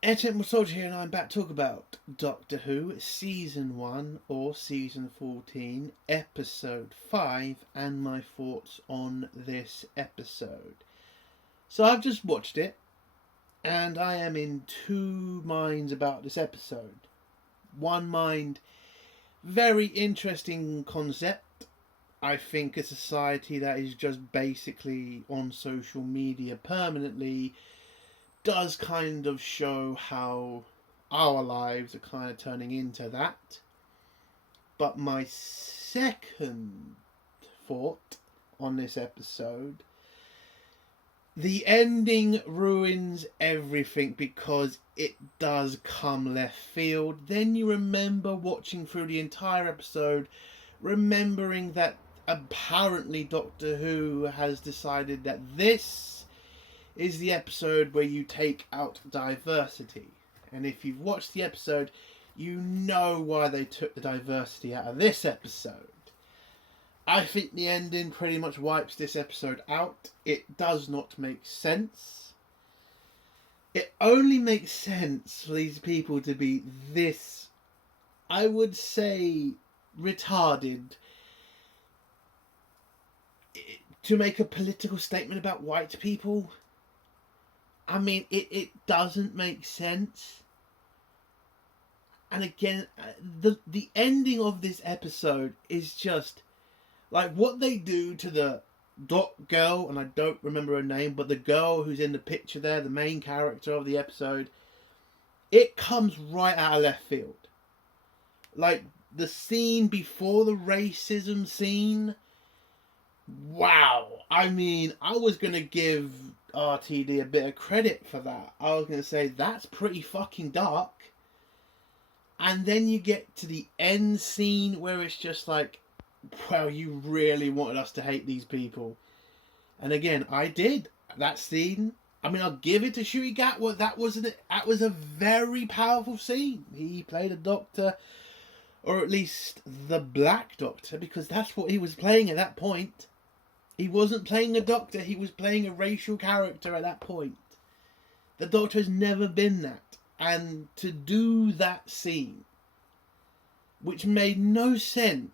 Entertainment Soldier here, and I'm back to talk about Doctor Who Season 1 or Season 14, Episode 5, and my thoughts on this episode. So I've just watched it, and I am in two minds about this episode. One mind, very interesting concept. I think a society that is just basically on social media permanently does kind of show how our lives are kind of turning into that. But my second thought on this episode, the ending ruins everything because it does come left field. Then you remember watching through the entire episode, remembering that apparently Doctor Who has decided that this is the episode where you take out diversity. And if you've watched the episode, you know why they took the diversity out of this episode. I think the ending pretty much wipes this episode out. It does not make sense. It only makes sense for these people to be this, I would say, retarded, to make a political statement about white people. I mean, it doesn't make sense. And again, the ending of this episode is just like what they do to the dot girl, and I don't remember her name, but the girl who's in the picture there, the main character of the episode, it comes right out of left field. Like the scene before the racism scene, wow. I mean, I was going to give RTD a bit of credit for that. I was going to say that's pretty fucking dark. And then you get to the end scene where it's just like, well, you really wanted us to hate these people. And again, I did. That scene, I mean, I'll give it to Ncuti Gatwa. That was a very powerful scene. He played a doctor, or at least the Black Doctor, because that's what he was playing at that point. He wasn't playing a doctor, he was playing a racial character at that point. The Doctor has never been that. And to do that scene, which made no sense,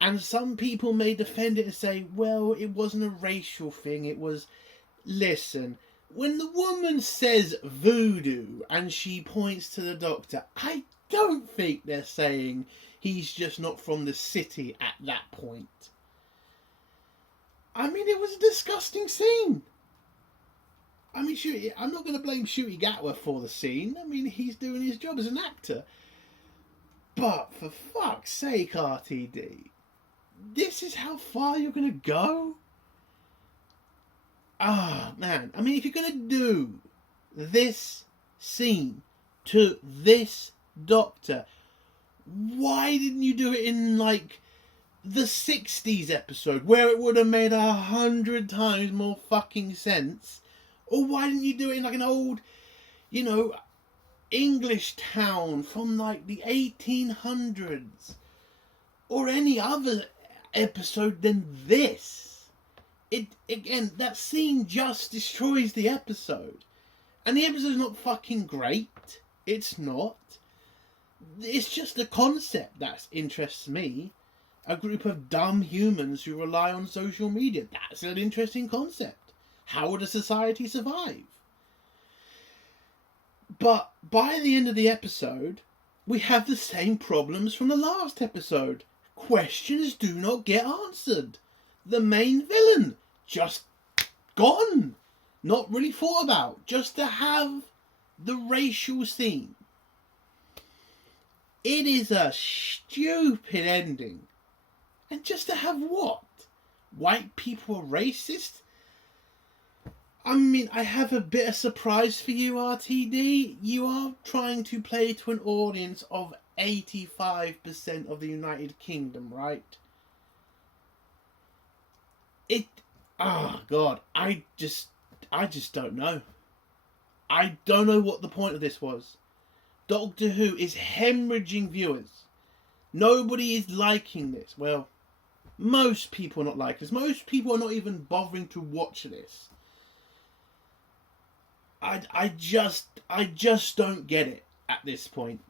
and some people may defend it and say, well, it wasn't a racial thing, it was... Listen, when the woman says voodoo and she points to the Doctor, I don't think they're saying he's just not from the city at that point. I mean, it was a disgusting scene. I mean, I'm not going to blame Ncuti Gatwa for the scene. I mean, he's doing his job as an actor. But for fuck's sake, RTD, this is how far you're going to go? Ah, man. I mean, if you're going to do this scene to this Doctor, why didn't you do it in, like, the 60s episode, where it would have made 100 times more fucking sense? Or why didn't you do it in like an old, English town from like the 1800s? Or any other episode than this? Again, that scene just destroys the episode. And the episode's not fucking great. It's not. It's just the concept that interests me. A group of dumb humans who rely on social media. That's an interesting concept. How would a society survive? But by the end of the episode, we have the same problems from the last episode. Questions do not get answered. The main villain, just gone. Not really thought about. Just to have the racial scene. It is a stupid ending. And just to have what? White people are racist? I mean, I have a bit of surprise for you, RTD. You are trying to play to an audience of 85% of the United Kingdom, right? God, I just don't know. I don't know what the point of this was. Doctor Who is hemorrhaging viewers. Nobody is liking this. Well, most people are not liking this. Most people are not even bothering to watch this. I just don't get it at this point.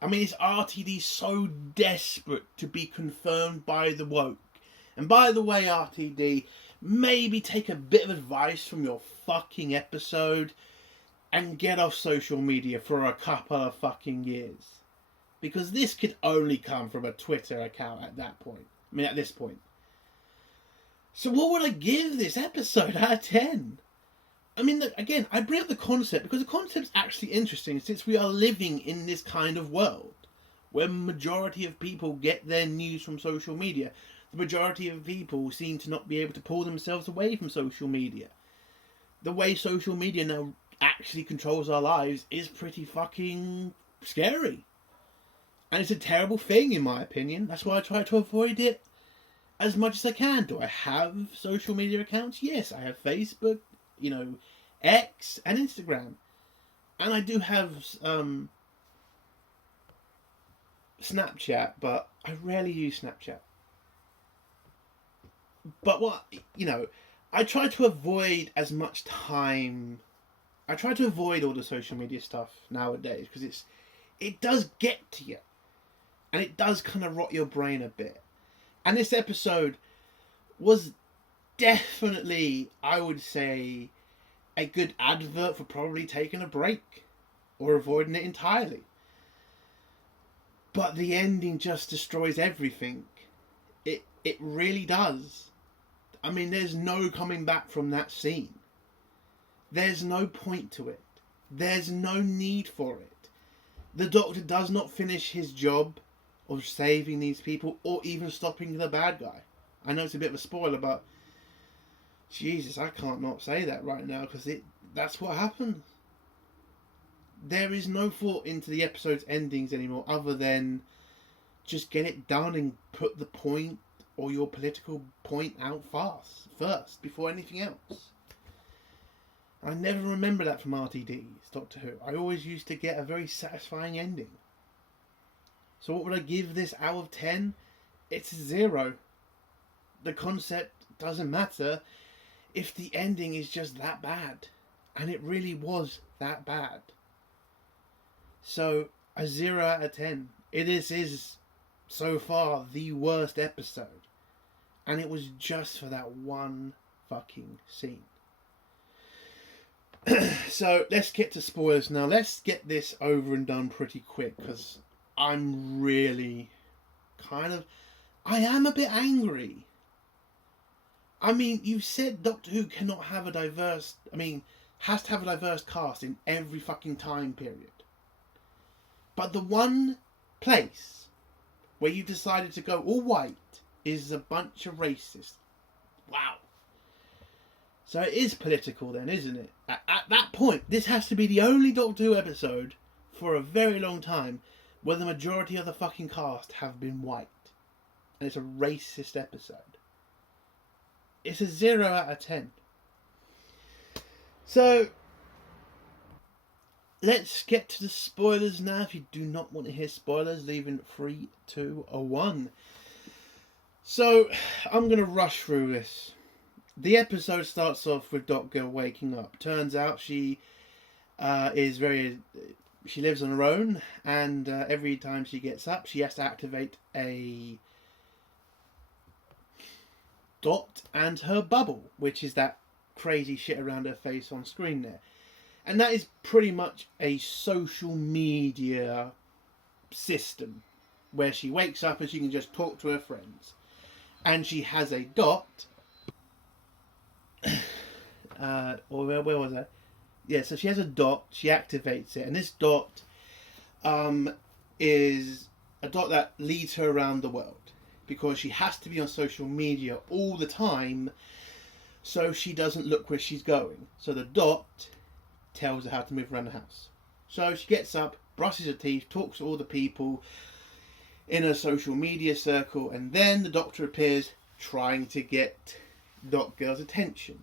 I mean, is RTD so desperate to be confirmed by the woke? And by the way, RTD, maybe take a bit of advice from your fucking episode and get off social media for a couple of fucking years. Because this could only come from a Twitter account at that point. I mean, at this point. So what would I give this episode out of 10? I mean, again, I bring up the concept because the concept's actually interesting since we are living in this kind of world where majority of people get their news from social media. The majority of people seem to not be able to pull themselves away from social media. The way social media now actually controls our lives is pretty fucking scary. And it's a terrible thing, in my opinion. That's why I try to avoid it as much as I can. Do I have social media accounts? Yes, I have Facebook, X and Instagram. And I do have Snapchat, but I rarely use Snapchat. But I try to avoid as much time. I try to avoid all the social media stuff nowadays because it does get to you. And it does kind of rot your brain a bit. And this episode was definitely, I would say, a good advert for probably taking a break or avoiding it entirely. But the ending just destroys everything. It really does. I mean, there's no coming back from that scene. There's no point to it. There's no need for it. The Doctor does not finish his job of saving these people or even stopping the bad guy. I know it's a bit of a spoiler, but Jesus, I can't not say that right now because that's what happened. There is no thought into the episode's endings anymore other than just get it done and put the point or your political point out first before anything else. I never remember that from RTD's Doctor Who. I always used to get a very satisfying ending. So what would I give this out of 10? It's 0. The concept doesn't matter if the ending is just that bad. And it really was that bad. So, a 0 out of 10. It is so far the worst episode. And it was just for that one fucking scene. So, let's get to spoilers now. Let's get this over and done pretty quick because I'm really I am a bit angry. I mean, you said Doctor Who cannot have has to have a diverse cast in every fucking time period. But the one place where you decided to go all white is a bunch of racists. Wow. So it is political then, isn't it? At that point, this has to be the only Doctor Who episode for a very long time where the majority of the fucking cast have been white. And it's a racist episode. It's a 0 out of 10. So, let's get to the spoilers now. If you do not want to hear spoilers, leave in 3, 2, or 1. So, I'm going to rush through this. The episode starts off with Doc Girl waking up. Turns out she she lives on her own, and every time she gets up, she has to activate a dot and her bubble, which is that crazy shit around her face on screen there. And that is pretty much a social media system where she wakes up and she can just talk to her friends. And she has a dot. Or where was I? Yeah, so she has a dot, she activates it, and this dot is a dot that leads her around the world because she has to be on social media all the time so she doesn't look where she's going. So the dot tells her how to move around the house. So she gets up, brushes her teeth, talks to all the people in her social media circle, and then the Doctor appears trying to get Doc Girl's attention.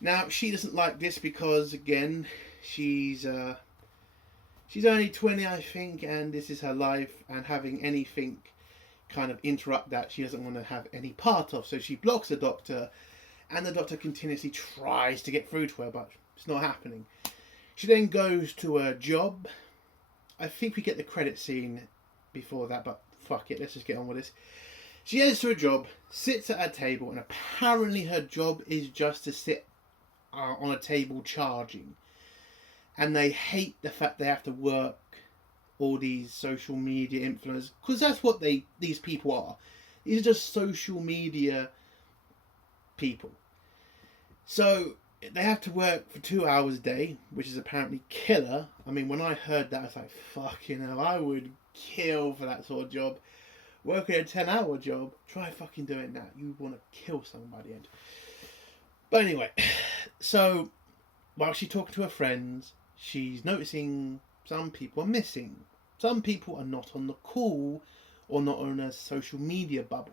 Now, she doesn't like this because, again, she's only 20, I think, and this is her life, and having anything kind of interrupt that she doesn't want to have any part of. So she blocks the Doctor, and the Doctor continuously tries to get through to her, but it's not happening. She then goes to a job. I think we get the credit scene before that, but fuck it, let's just get on with this. She heads to a job, sits at a table, and apparently her job is just to sit on a table charging. And they hate the fact they have to work all these social media influencers, because that's what these people are. These are just social media people. So they have to work for 2 hours a day, which is apparently killer. I mean, when I heard that, I was like, fucking hell, I would kill for that sort of job. Working a 10-hour job, try fucking doing that. You want to kill somebody. But anyway, so while she's talking to her friends, she's noticing some people are missing. Some people are not on the call or not on a social media bubble.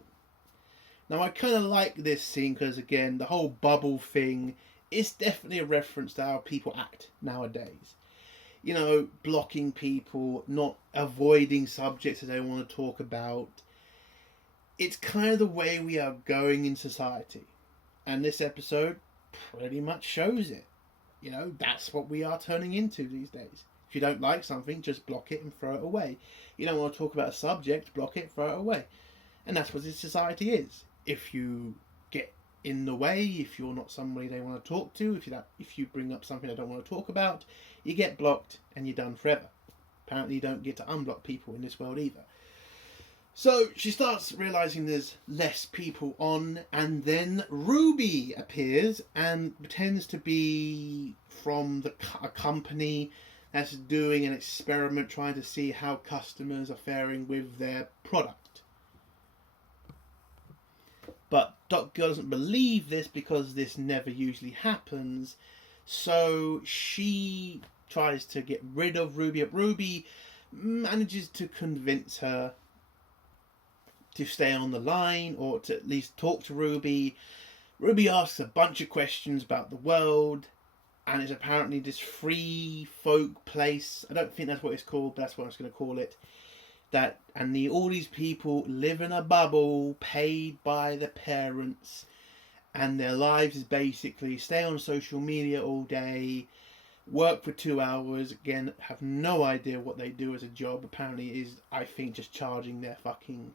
Now, I kind of like this scene because, again, the whole bubble thing is definitely a reference to how people act nowadays. You know, blocking people, not avoiding subjects that they want to talk about. It's kind of the way we are going in society. And this episode pretty much shows it. You know, that's what we are turning into these days. If you don't like something, just block it and throw it away. You don't want to talk about a subject, block it, throw it away. And that's what this society is. If you get in the way, if you're not somebody they want to talk to, if you bring up something they don't want to talk about, you get blocked and you're done forever. Apparently you don't get to unblock people in this world either. So she starts realising there's less people on, and then Ruby appears and pretends to be from a company that's doing an experiment trying to see how customers are faring with their product. But Dot Girl doesn't believe this because this never usually happens, so she tries to get rid of Ruby. Ruby manages to convince her to stay on the line, or to at least talk to Ruby. Ruby asks a bunch of questions about the world, and it's apparently this free folk place. I don't think that's what it's called, but that's what I was going to call it. All these people live in a bubble, paid by the parents, and their lives is basically stay on social media all day, work for 2 hours, again, have no idea what they do as a job. Apparently it is, I think, just charging their fucking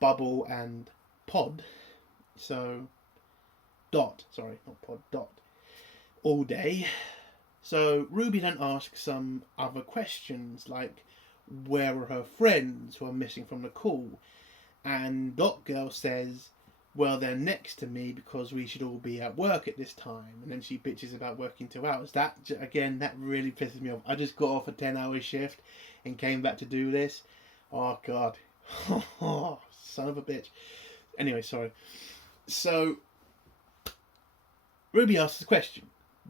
bubble and pod. So, Dot all day. So Ruby then asks some other questions, like where are her friends who are missing from the call? And Dot Girl says, well, they're next to me because we should all be at work at this time. And then she bitches about working 2 hours. That really pisses me off. I just got off a 10-hour shift and came back to do this. Oh, God. Son of a bitch. Anyway, sorry. So, Ruby asks the question,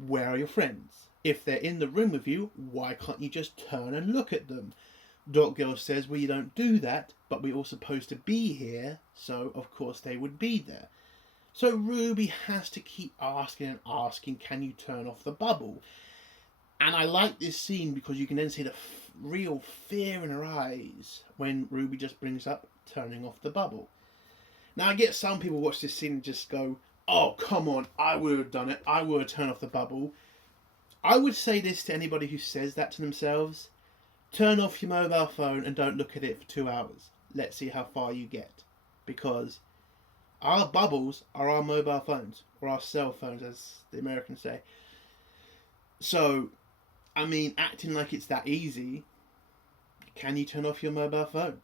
where are your friends? If they're in the room with you, why can't you just turn and look at them? Dot Girl says, well, you don't do that, but we're all supposed to be here, so of course they would be there. So Ruby has to keep asking and asking, can you turn off the bubble? And I like this scene because you can then see the real fear in her eyes when Ruby just brings up turning off the bubble. Now I get some people watch this scene and just go, oh, come on, I would have done it. I would have turned off the bubble. I would say this to anybody who says that to themselves. Turn off your mobile phone and don't look at it for 2 hours. Let's see how far you get. Because our bubbles are our mobile phones, or our cell phones, as the Americans say. So, I mean, acting like it's that easy, can you turn off your mobile phone?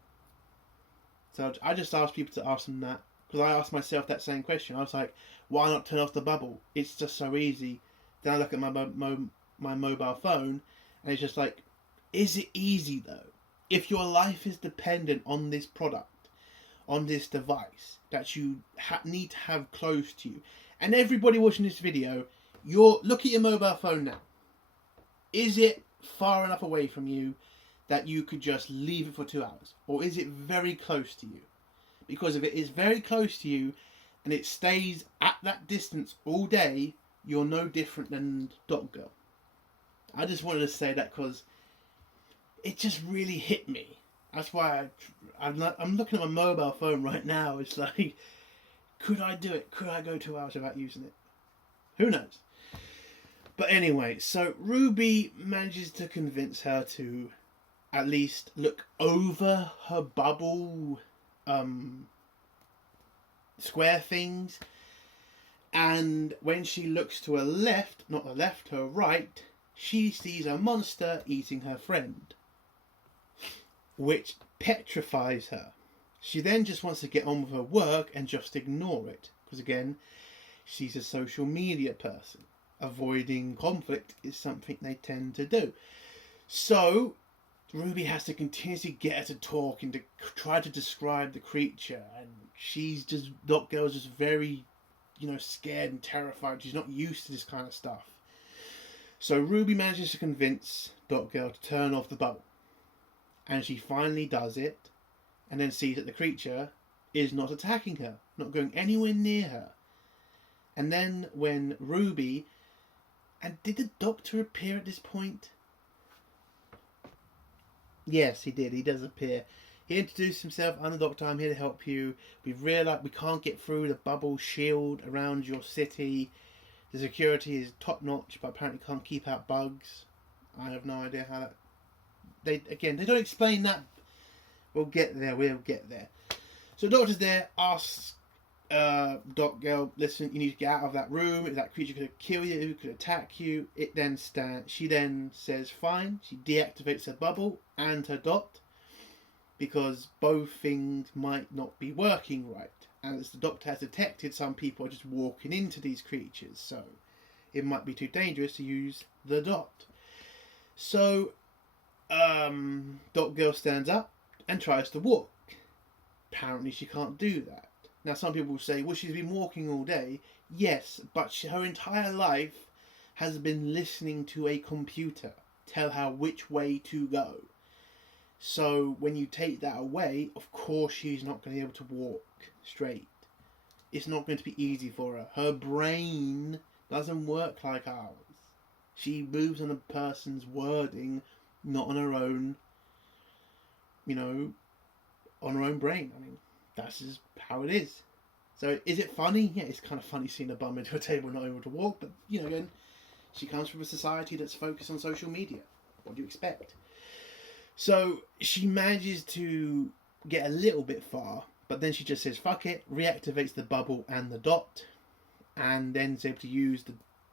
So I just asked people to ask them that, because I asked myself that same question. I was like, why not turn off the bubble? It's just so easy. Then I look at my mobile phone, and it's just like, is it easy though? If your life is dependent on this product, on this device that you need to have close to you, and everybody watching this video, look at your mobile phone now. Is it far enough away from you that you could just leave it for 2 hours? Or is it very close to you? Because if it is very close to you and it stays at that distance all day, you're no different than Dot Girl. I just wanted to say that because it just really hit me. That's why I'm looking at my mobile phone right now. It's like, could I do it? Could I go 2 hours without using it? Who knows? But anyway, so Ruby manages to convince her to at least look over her bubble square things. And when she looks to her left, not the left, her right, she sees a monster eating her friend, which petrifies her. She then just wants to get on with her work and just ignore it. Because again, she's a social media person. Avoiding conflict is something they tend to do. So, Ruby has to continuously get her to talk and to try to describe the creature. And Dot Girl's just very, scared and terrified. She's not used to this kind of stuff. So Ruby manages to convince Dot Girl to turn off the bubble. And she finally does it. And then sees that the creature is not attacking her, not going anywhere near her. And then when Ruby... And did the Doctor appear at this point? Yes, he did. He does appear. He introduced himself. I'm the Doctor. I'm here to help you. We've realised we can't get through the bubble shield around your city. The security is top notch, but apparently can't keep out bugs. I have no idea how that... They don't explain that. We'll get there. So the Doctor's there, asks Dot Girl, listen, you need to get out of that room. If that creature could kill you, could attack you. She then says fine. She deactivates her bubble and her dot, because both things might not be working right. And as the Doctor has detected, some people are just walking into these creatures, so it might be too dangerous to use the dot. So Dot Girl stands up and tries to walk. Apparently she can't do that. Now some people will say, well, she's been walking all day. Yes, but her entire life has been listening to a computer tell her which way to go. So when you take that away, of course she's not going to be able to walk straight. It's not going to be easy for her. Her brain doesn't work like ours. She moves on a person's wording, not on her own, on her own brain. I mean, that's just how it is. So is it funny? Yeah, it's kind of funny seeing a bum into a table not able to walk, but again, she comes from a society that's focused on social media. What do you expect? So she manages to get a little bit far, but then she just says fuck it, reactivates the bubble and the dot, and then is able to use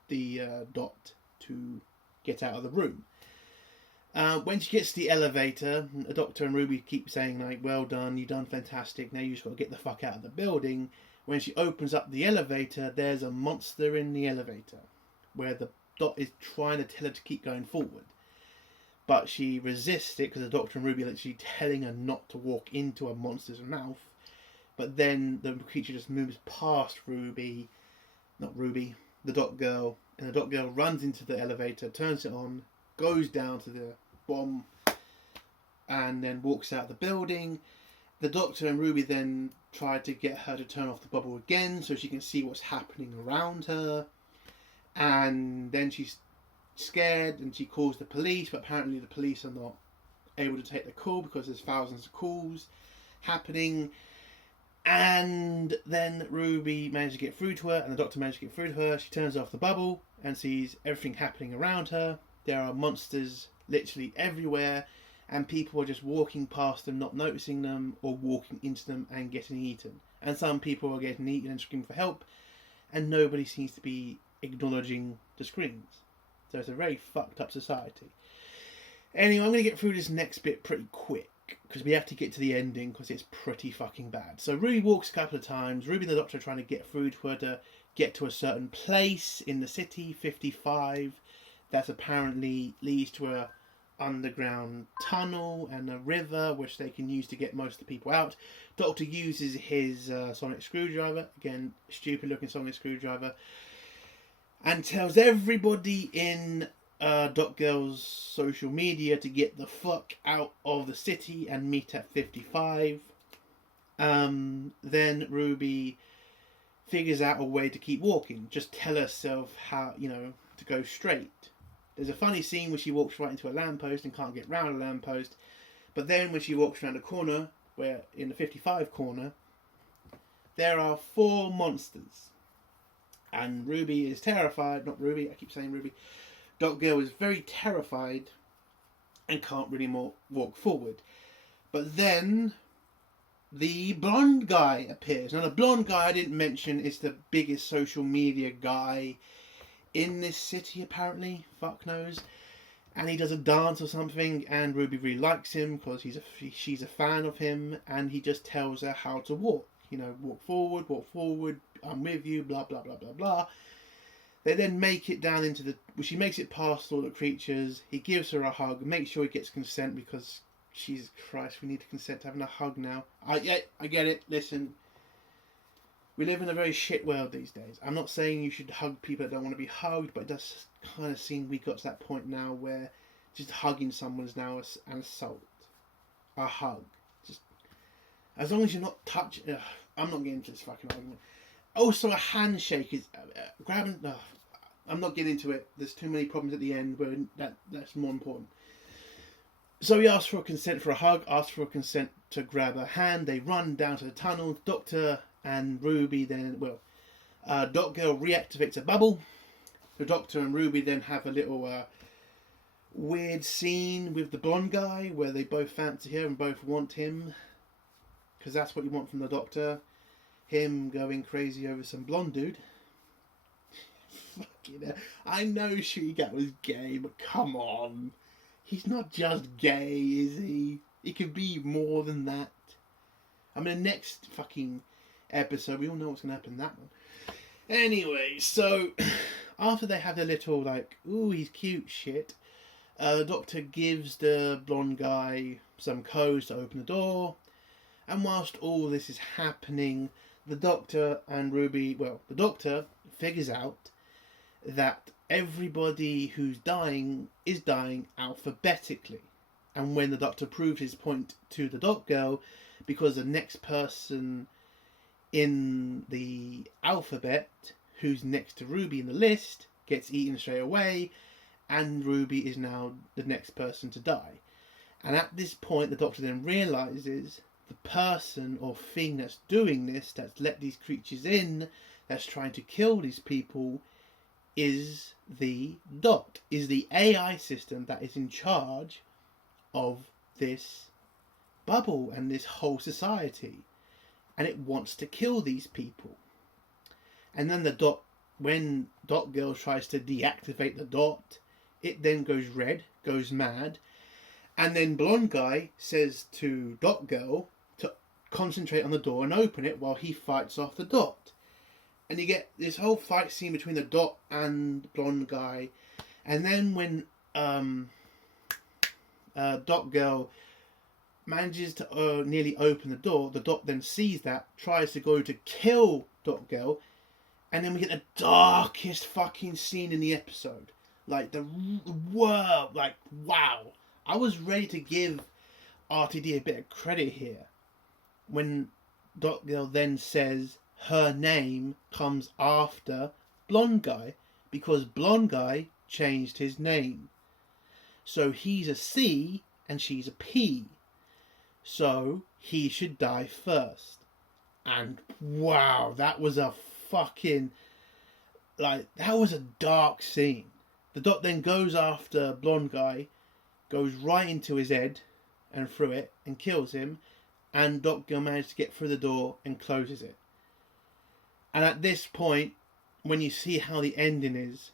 the dot to get out of the room. When she gets to the elevator, the Doctor and Ruby keep saying, like, well done, you've done fantastic, now you just got to get the fuck out of the building. When she opens up the elevator, there's a monster in the elevator, where the Dot is trying to tell her to keep going forward. But she resists it, because the Doctor and Ruby are literally telling her not to walk into a monster's mouth. But then the creature just moves past the Dot Girl, and the Dot Girl runs into the elevator, turns it on, goes down to the bomb, and then walks out the building. The Doctor and Ruby then try to get her to turn off the bubble again so she can see what's happening around her. And then she's scared and she calls the police, but apparently the police are not able to take the call because there's thousands of calls happening. And then Ruby manages to get through to her, and the Doctor manages to get through to her. She turns off the bubble and sees everything happening around her. There are monsters literally everywhere, and people are just walking past them, not noticing them, or walking into them and getting eaten. And some people are getting eaten and screaming for help, and nobody seems to be acknowledging the screams. So it's a very fucked up society. Anyway, I'm going to get through this next bit pretty quick, because we have to get to the ending, because it's pretty fucking bad. So Ruby walks a couple of times. Ruby and the Doctor are trying to get through to her to get to a certain place in the city, 55. That apparently leads to a underground tunnel and a river which they can use to get most of the people out. Doctor uses his sonic screwdriver, again stupid looking sonic screwdriver, and tells everybody in Dot Girl's social media to get the fuck out of the city and meet at 55. Then Ruby figures out a way to keep walking. Just tell herself how, to go straight. There's a funny scene where she walks right into a lamppost and can't get round a lamppost. But then when she walks around a corner, where in the 55 corner, there are 4 monsters. And Ruby is terrified. Not Ruby, I keep saying Ruby. Doc Girl is very terrified and can't really more walk forward. But then the blonde guy appears. Now, the blonde guy I didn't mention is the biggest social media guy in this city, apparently. Fuck knows. And he does a dance or something, and Ruby really likes him because she's a fan of him, and he just tells her how to walk. You know, walk forward, I'm with you, blah, blah, blah, blah, blah. They then make it down into she makes it past all the creatures. He gives her a hug, makes sure he gets consent because, Jesus Christ, we need to consent to having a hug now. I get it, listen. We live in a very shit world these days. I'm not saying you should hug people that don't want to be hugged, but it does kind of seem we got to that point now where just hugging someone is now an assault. A hug. Just as long as you're not touching. I'm not getting into this fucking argument. Also, a handshake is grabbing. I'm not getting into it. There's too many problems at the end where that's more important. So he asks for a consent for a hug, asks for a consent to grab her hand. They run down to the tunnel. Doctor and Ruby then, Doc Girl reactivates a bubble. The Doctor and Ruby then have a little weird scene with the blonde guy where they both fancy her and both want him. Because that's what you want from the Doctor. Him going crazy over some blonde dude. Fucking hell. I know Shiga was gay, but come on. He's not just gay, is he? He could be more than that. I mean, the next fucking episode, we all know what's going to happen in that one. Anyway, so after they have their little, ooh, he's cute shit, the Doctor gives the blonde guy some codes to open the door. And whilst all this is happening, the Doctor and Ruby, the Doctor figures out that everybody who's dying is dying alphabetically. And when the Doctor proves his point to the Doc Girl, because the next person in the alphabet who's next to Ruby in the list gets eaten straight away, and Ruby is now the next person to die. And at this point, the Doctor then realises the person or thing that's doing this, that's let these creatures in, that's trying to kill these people, is the Dot, is the AI system that is in charge of this bubble and this whole society. And it wants to kill these people. And then the Dot, when Dot Girl tries to deactivate the Dot, it then goes red, goes mad. And then blonde guy says to Dot Girl to concentrate on the door and open it while he fights off the Dot. And you get this whole fight scene between the Dot and blonde guy. And then when Dot Girl manages to nearly open the door, the Dot then sees that, tries to go to kill Dot Girl, and then we get the darkest fucking scene in the episode. Wow. I was ready to give RTD a bit of credit here. When Dot Girl then says her name comes after blonde guy, because blonde guy changed his name. So he's a C and she's a P. So he should die first. And wow, that was a fucking, that was a dark scene. The Dot then goes after blonde guy, goes right into his head and through it and kills him, and Dot Girl manages to get through the door and closes it. And at this point, when you see how the ending is,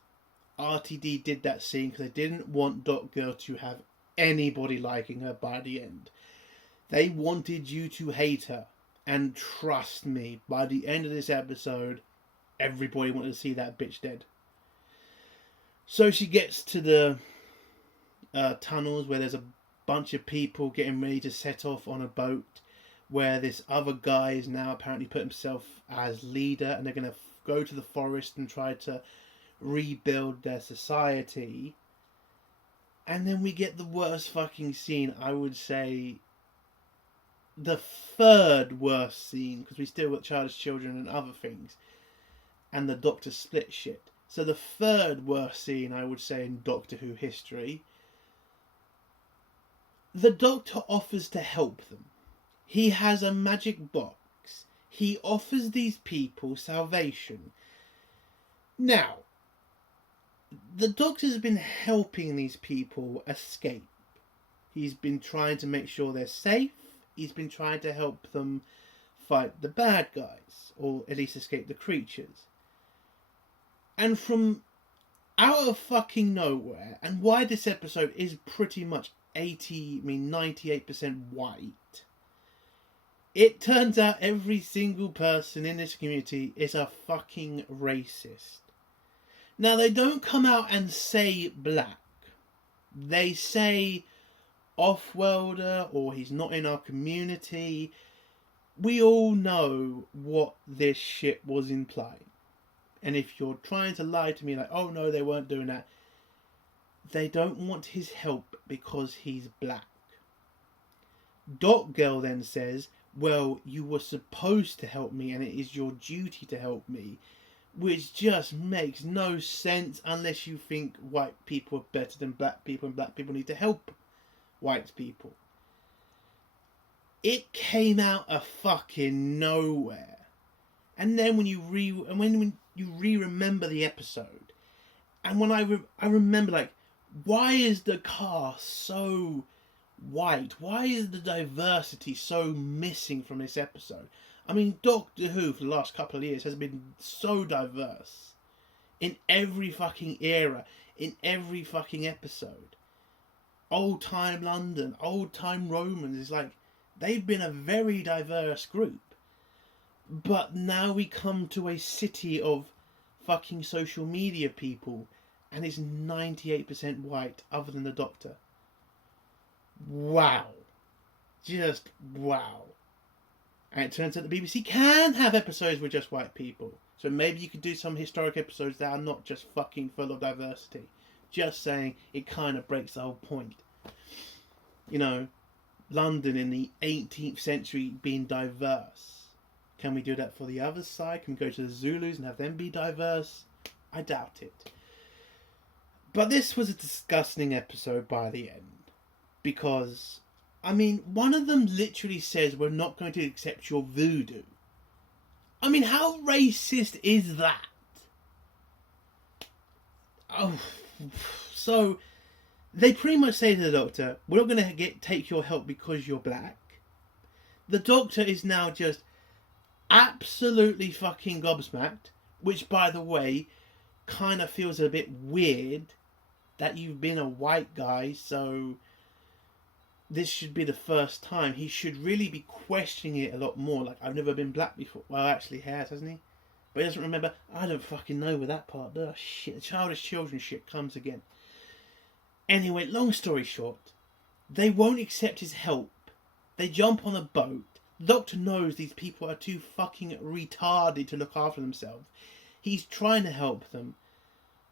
RTD did that scene because they didn't want Dot Girl to have anybody liking her by the end. They wanted you to hate her. And trust me, by the end of this episode, everybody wanted to see that bitch dead. So she gets to the tunnels where there's a bunch of people getting ready to set off on a boat, where this other guy is now apparently put himself as leader, and they're going to go to the forest and try to rebuild their society. And then we get the worst fucking scene, I would say the third worst scene, because we still got childish children and other things, and the Doctor split shit. So the third worst scene, I would say, in Doctor Who history, the Doctor offers to help them. He has a magic box. He offers these people salvation. Now, the Doctor's been helping these people escape. He's been trying to make sure they're safe. He's been trying to help them fight the bad guys, or at least escape the creatures. And from out of fucking nowhere, and why this episode is pretty much 98% white, it turns out every single person in this community is a fucking racist. Now, they don't come out and say black. They say off-worlder, or he's not in our community. We all know what this shit was implying. And if you're trying to lie to me like, oh no, they weren't doing that, they don't want his help because he's black. Doc Girl then says, well, you were supposed to help me and it is your duty to help me, which just makes no sense unless you think white people are better than black people and black people need to help white people. It came out of fucking nowhere. And then when you remember the episode, and when I remember, like, why is the cast so white? Why is the diversity so missing from this episode? I mean, Doctor Who for the last couple of years has been so diverse in every fucking era, in every fucking episode. Old time London, old time Romans, is like, they've been a very diverse group. But now we come to a city of fucking social media people and it's 98% white other than the Doctor. Wow. Just wow. And it turns out the BBC can have episodes with just white people. So maybe you could do some historic episodes that are not just fucking full of diversity. Just saying, it kind of breaks the whole point. You know, London in the 18th century being diverse. Can we do that for the other side? Can we go to the Zulus and have them be diverse? I doubt it. But this was a disgusting episode by the end. Because, I mean, one of them literally says, we're not going to accept your voodoo. I mean, how racist is that? Oh, so they pretty much say to the Doctor, we're not going to take your help because you're black. The Doctor is now just absolutely fucking gobsmacked, which, by the way, kind of feels a bit weird that you've been a white guy, so this should be the first time. He should really be questioning it a lot more, like, I've never been black before. Well, actually he has, hasn't he? But he doesn't remember. I don't fucking know where that part, oh shit, the childish children shit comes again. Anyway, long story short, they won't accept his help. They jump on a boat. The Doctor knows these people are too fucking retarded to look after themselves. He's trying to help them.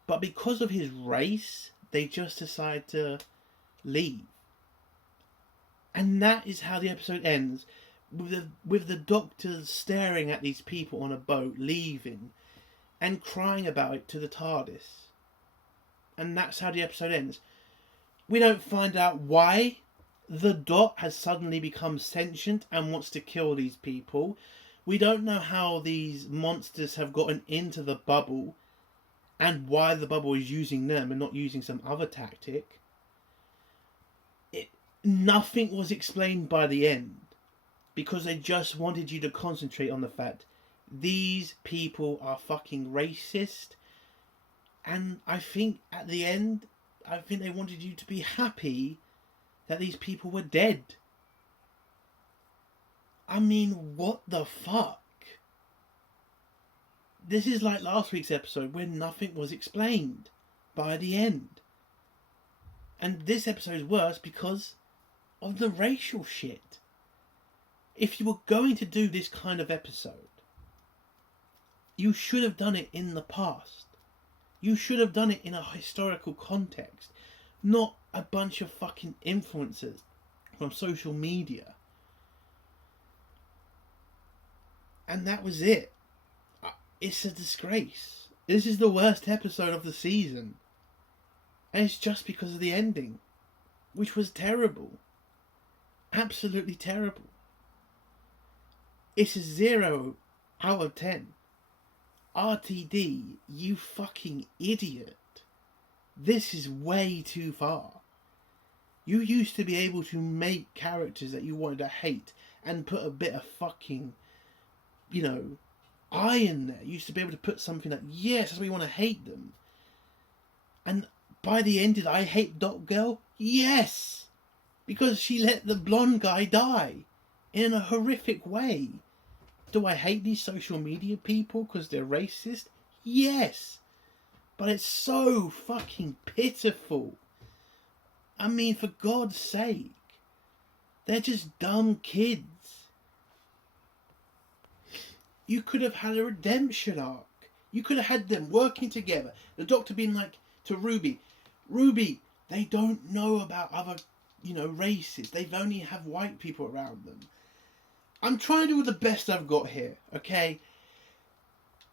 But because of his race, they just decide to leave. And that is how the episode ends. With the Doctor staring at these people on a boat, leaving, and crying about it to the TARDIS. And that's how the episode ends. We don't find out why the Dot has suddenly become sentient and wants to kill these people. We don't know how these monsters have gotten into the bubble and why the bubble is using them and not using some other tactic. Nothing was explained by the end because they just wanted you to concentrate on the fact these people are fucking racist. And I think at the end, I think they wanted you to be happy that these people were dead. I mean, what the fuck? This is like last week's episode where nothing was explained by the end. And this episode is worse because of the racial shit. If you were going to do this kind of episode, you should have done it in the past. You should have done it in a historical context, not a bunch of fucking influencers from social media. And that was it. It's a disgrace. This is the worst episode of the season. And it's just because of the ending, which was terrible. Absolutely terrible. It's a 0 out of 10. RTD, you fucking idiot. This is way too far. You used to be able to make characters that you wanted to hate and put a bit of fucking, eye in there. You used to be able to put something like, yes, that's why you want to hate them. And by the end, did I hate Dot Girl? Yes! Because she let the blonde guy die in a horrific way. Do I hate these social media people because they're racist? Yes! But it's so fucking pitiful. I mean, for God's sake. They're just dumb kids. You could have had a redemption arc. You could have had them working together. The Doctor being like to Ruby, they don't know about other, races. They only have white people around them. I'm trying to do the best I've got here, okay?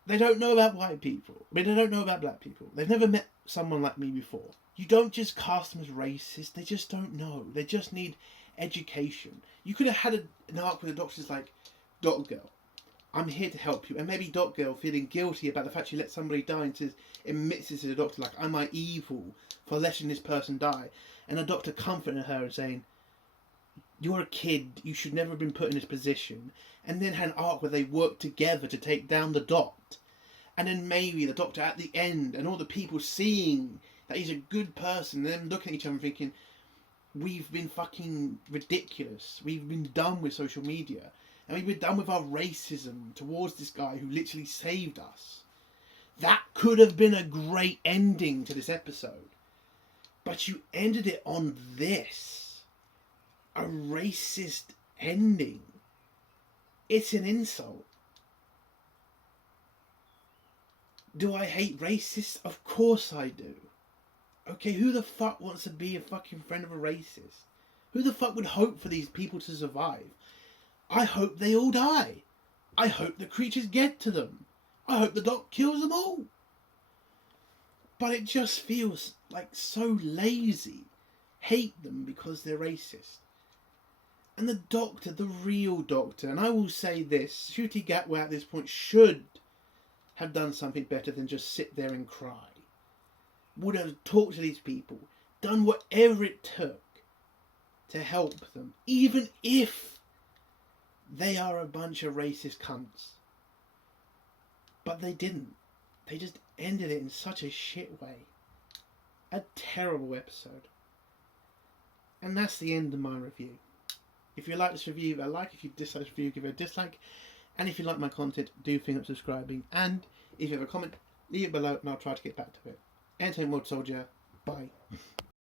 They don't know about white people. I mean, they don't know about black people. They've never met someone like me before. You don't just cast them as racist. They just don't know. They just need education. You could have had an arc where the Doctor's like, Dot Girl, I'm here to help you. And maybe Dot Girl feeling guilty about the fact she let somebody die and admits it to the Doctor, like, am I evil for letting this person die? And the Doctor comforting her and saying, you're a kid, you should never have been put in this position. And then had an arc where they work together to take down the Dot. And then maybe the Doctor at the end and all the people seeing that he's a good person, and them looking at each other and thinking, we've been fucking ridiculous. We've been done with social media. And we've been done with our racism towards this guy who literally saved us. That could have been a great ending to this episode. But you ended it on this. A racist ending. It's an insult. Do I hate racists? Of course I do. Okay, who the fuck wants to be a fucking friend of a racist? Who the fuck would hope for these people to survive? I hope they all die. I hope the creatures get to them. I hope the Doc kills them all. But it just feels like so lazy. Hate them because they're racist. And the Doctor, the real Doctor, and I will say this, Ncuti Gatwa at this point should have done something better than just sit there and cry. Would have talked to these people, done whatever it took to help them, even if they are a bunch of racist cunts. But they didn't. They just ended it in such a shit way. A terrible episode. And that's the end of my review. If you like this review, give it a like. If you dislike this review, give it a dislike. And if you like my content, do think of subscribing. And if you have a comment, leave it below and I'll try to get back to it. Entertainment World Soldier. Bye.